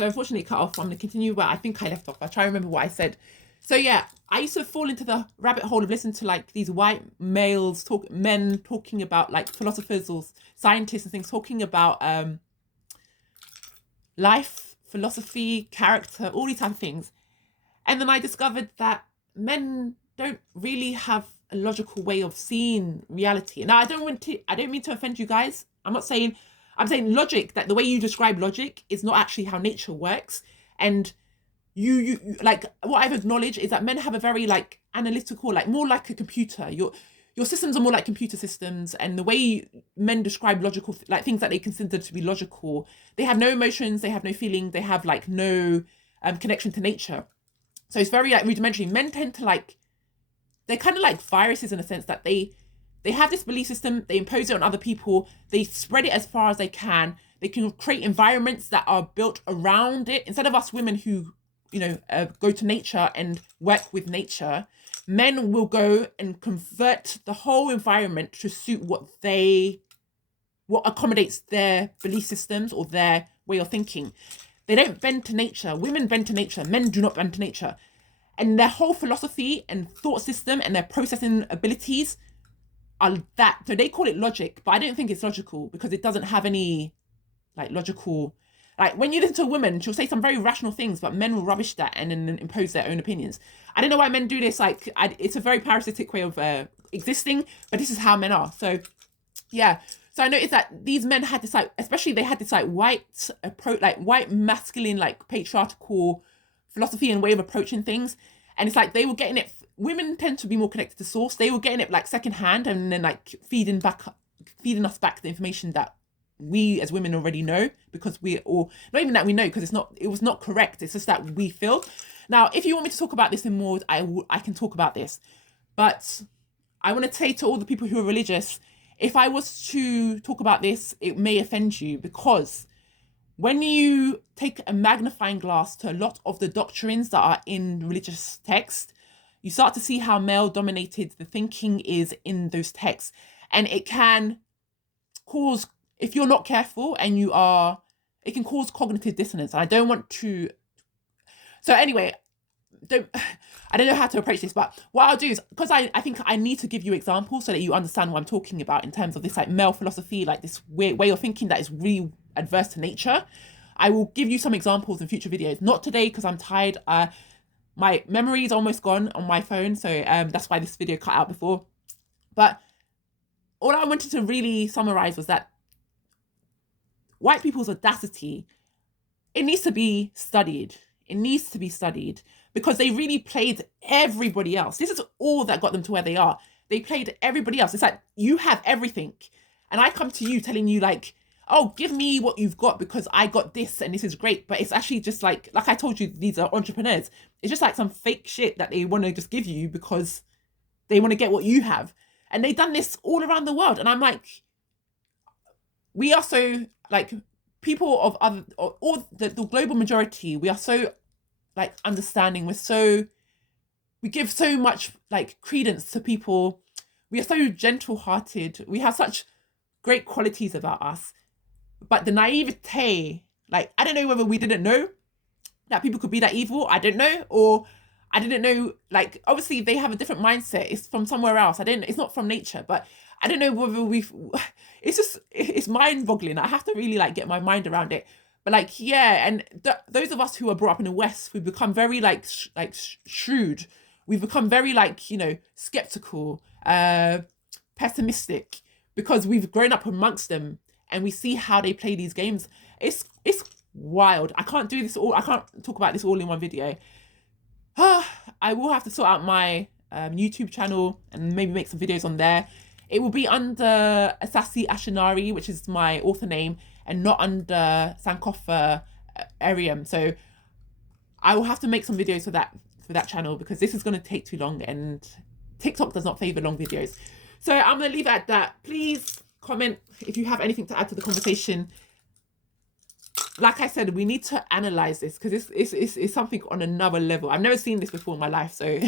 So unfortunately it cut off. I'm going to continue where I think I left off. I'll try to remember what I said. So yeah, I used to fall into the rabbit hole of listening to like these white men talking about like philosophers or scientists and things talking about life, philosophy, character, all these type of things. And then I discovered that men don't really have a logical way of seeing reality. Now I don't mean to offend you guys. I'm saying logic, that the way you describe logic is not actually how nature works. And you like, what I've acknowledged is that men have a very like analytical, like more like a computer. Your systems are more like computer systems, and the way men describe logical, like things that they consider to be logical, they have no emotions, they have no feeling, they have like no connection to nature. So it's very like rudimentary. Men tend to like, they're kind of like viruses in a sense that they have this belief system, they impose it on other people, they spread it as far as they can create environments that are built around it. Instead of us women who, go to nature and work with nature, men will go and convert the whole environment to suit what accommodates their belief systems or their way of thinking. They don't bend to nature. Women bend to nature. Men do not bend to nature. And their whole philosophy and thought system and their processing abilities are that. So they call it logic, but I don't think it's logical because it doesn't have any like logical. Like when you listen to a woman, she'll say some very rational things, but men will rubbish that and then impose their own opinions. I don't know why men do this. Like it's a very parasitic way of existing, but this is how men are. So yeah. So I noticed that these men had this like, especially they had this like white approach, like white masculine, like patriarchal philosophy and way of approaching things. And it's like they were getting it. Women tend to be more connected to source. They were getting it like secondhand and then like feeding us back the information that we as women already know, because we all, not even that we know, because it was not correct. It's just that we feel. Now, if you want me to talk about this in more, I can talk about this. But I want to say to all the people who are religious, if I was to talk about this, it may offend you, because when you take a magnifying glass to a lot of the doctrines that are in religious text, you start to see how male-dominated the thinking is in those texts. And it can cause, if you're not careful and it can cause cognitive dissonance. I don't want to. So anyway, I don't know how to approach this, but what I'll do is, because I think I need to give you examples so that you understand what I'm talking about in terms of this like male philosophy, like this weird way of thinking that is really adverse to nature. I will give you some examples in future videos. Not today because I'm tired. My memory is almost gone on my phone, so that's why this video cut out before. But all I wanted to really summarize was that white people's audacity, it needs to be studied. It needs to be studied because they really played everybody else. This is all that got them to where they are. They played everybody else. It's like, you have everything. And I come to you telling you like, oh, give me what you've got because I got this and this is great. But it's actually just like I told you, these are entrepreneurs. It's just like some fake shit that they want to just give you because they want to get what you have. And they've done this all around the world. And I'm like, we are so like people of other, or the global majority, we are so like understanding. We give so much like credence to people. We are so gentle hearted. We have such great qualities about us. But the naivete, like, I don't know whether we didn't know that people could be that evil. I don't know. Or I didn't know, like, obviously they have a different mindset. It's from somewhere else. It's not from nature, but I don't know whether it's mind boggling. I have to really like get my mind around it. But like, yeah. And those of us who are brought up in the West, we've become very like shrewd. We've become very like, skeptical, pessimistic, because we've grown up amongst them. And we see how they play these games. It's wild. I can't do this all. I can't talk about this all in one video. I will have to sort out my YouTube channel and maybe make some videos on there. It will be under Asasi Ashinari, which is my author name, and not under Sankofa Ariam. So I will have to make some videos for that channel because this is going to take too long and TikTok does not favor long videos. So I'm going to leave it at that. Please comment if you have anything to add to the conversation. Like I said, we need to analyze this because it's something on another level. I've never seen this before in my life. So